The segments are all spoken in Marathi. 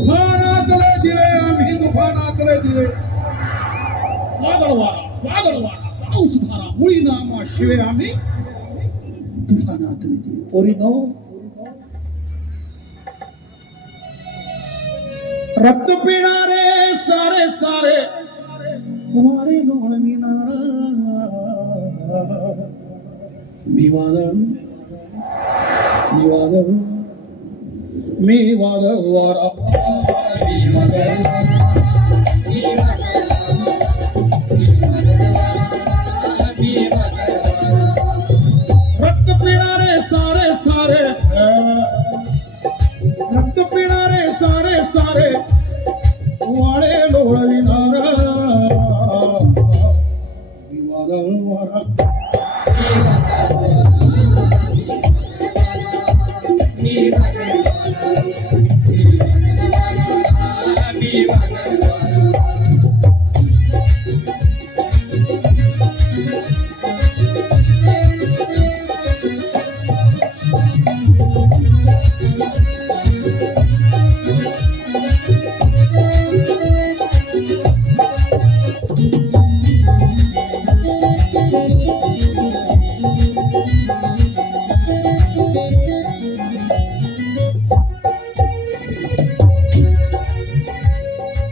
तुफानातले दिवे आम्ही तुफानातले दिवे वादळ वारा पाऊस धारा मुळी नामा शिवे आम्ही तुफानातले दिवे पोरीनो रक्त पिणारे सारे सारे तुम्हारे लोण मी वादळ वारा रक्त पिणारे सारे सारे रक्त पिणारे सारे सारे वाळे लोळविणार वादळ वारा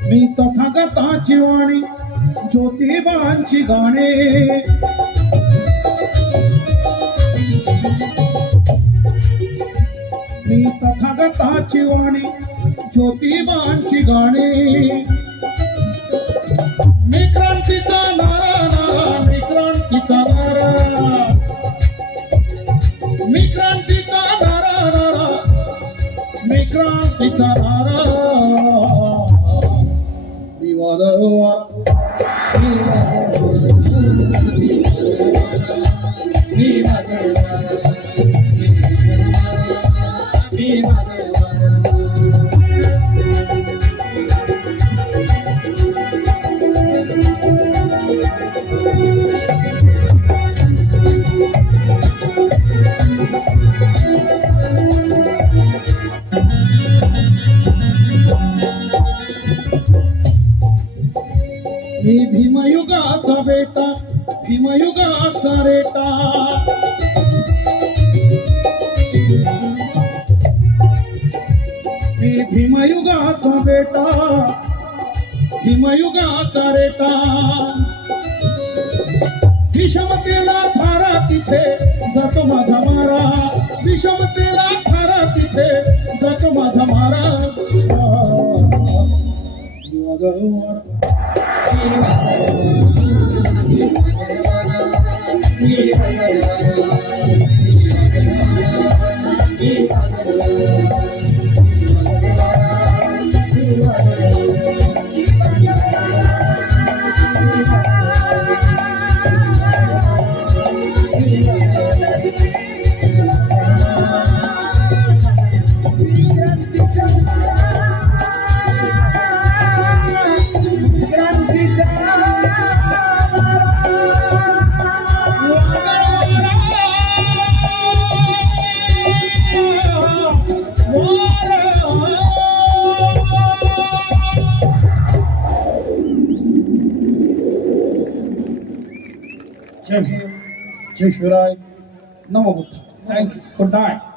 मी तथागताची वाणी ज्योतिबांची गाणे मी तथागताची वाणी ज्योतिबांची गाणे मी क्रांतीचा नारा मी क्रांतीचा नारा मी क्रांतीचा नारा मी क्रांतीचा नारा मी भीमयुगाचा बेटा भीमयुगाचा रेटा मी भीमयुगाचा बेटा भीमयुगाचा रेटा विषमतेला थारा तिथे जातो माझा मारा विषमतेला थारा तिथे जातो माझा मारा जय भीम जय शिवराय नमो बुद्ध थँक्यू गुड नाईट